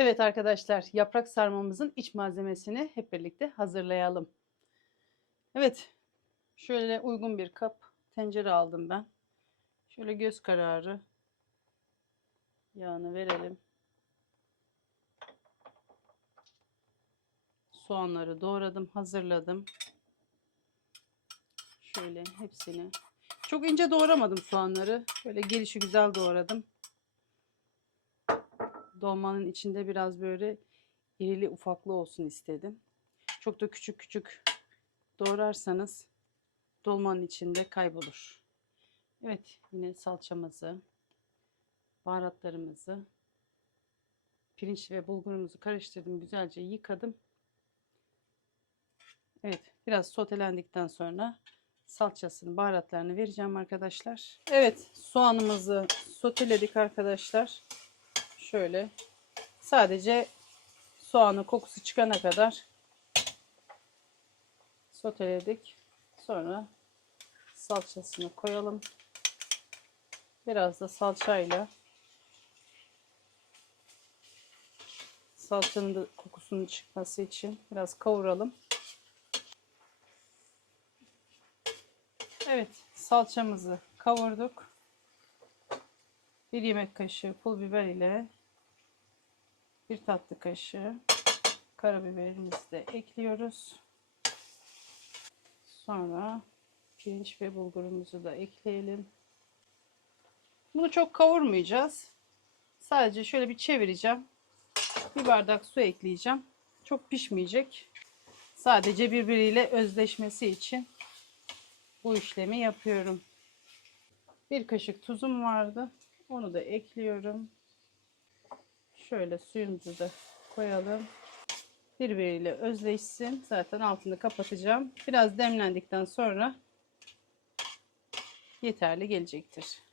Evet arkadaşlar, yaprak sarmamızın iç malzemesini hep birlikte hazırlayalım. Evet, şöyle uygun bir kap tencere aldım ben. Şöyle göz kararı yağını verelim. Soğanları doğradım, hazırladım. Şöyle hepsini. Çok ince doğramadım soğanları. Böyle gelişi güzel doğradım. Dolmanın içinde biraz böyle irili ufaklı olsun istedim. Çok da küçük küçük doğrarsanız dolmanın içinde kaybolur. Evet yine salçamızı, baharatlarımızı, pirinç ve bulgurumuzu karıştırdım. Güzelce yıkadım. Evet biraz sotelendikten sonra salçasını, baharatlarını vereceğim arkadaşlar. Evet soğanımızı soteledik arkadaşlar. Şöyle sadece soğanın kokusu çıkana kadar soteledik. Sonra salçasını koyalım. Biraz da salçayla salçanın da kokusunun çıkması için biraz kavuralım. Evet, salçamızı kavurduk. Bir yemek kaşığı pul biber ile bir tatlı kaşığı karabiberimizi de ekliyoruz. Sonra pirinç ve bulgurumuzu da ekleyelim. Bunu çok kavurmayacağız. Sadece şöyle bir çevireceğim. Bir bardak su ekleyeceğim. Çok pişmeyecek. Sadece birbiriyle özleşmesi için bu işlemi yapıyorum. Bir kaşık tuzum vardı. Onu da ekliyorum. Şöyle suyumuzu da koyalım. Birbiriyle özleşsin. Zaten altını kapatacağım. Biraz demlendikten sonra yeterli gelecektir.